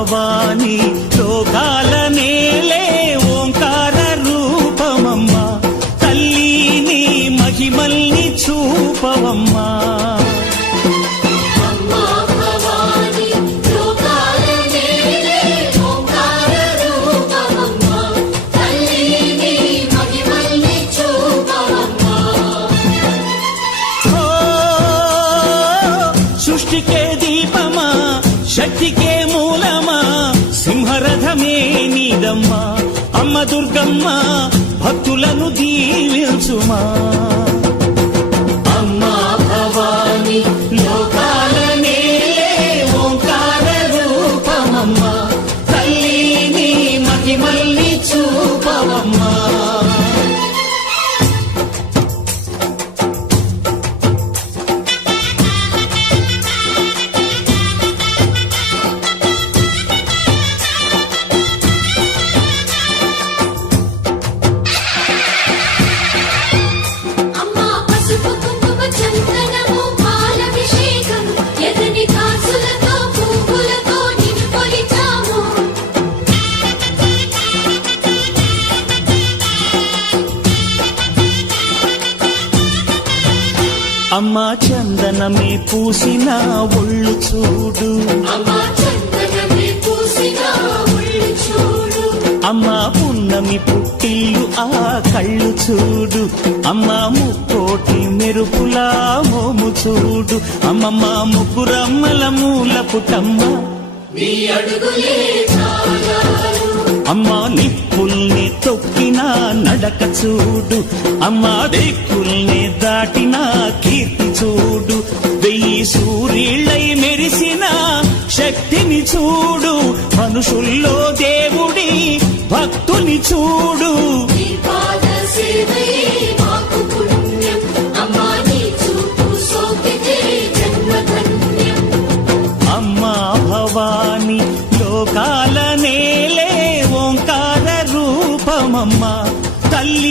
భవాని లోకాల నేలే ఓంకార రూపమమ్మా తల్లి నీ మహిమల్ని చూపవమ్మా సృష్టికే దీపమా శక్తికే మూలమా సింహరథమే నీదమ్మా అమ్మ దుర్గమ్మ భక్తులను దీవించుమా అమ్మా భవాని లోకాల నేలే ఓంకార రూపమమ్మా తల్లి నీ మహిమల్ని చూపవమ్మా అమ్మా చందనమే పూసిన ఒళ్ళు చూడు అమ్మా పున్నమి పుట్టిల్లు ఆ కళ్ళు చూడు అమ్మా ముక్కోటి మెరుపులా మోము చూడు అమ్మమ్మ ముగ్గురమ్మల మూల పుటమ్మ అమ్మా నిప్పుల్ని తొక్కిన నడక చూడు అమ్మా దిక్కుల్ని దాటిన కీర్తి చూడు వెయ్యి సూర్యుళ్ళై మెరిసిన శక్తిని చూడు మనుషుల్లో దేవుడి భక్తుని చూడు అమ్మా భవాని లోకాల నేలే ఓంకార రూపమమ్మా తల్లి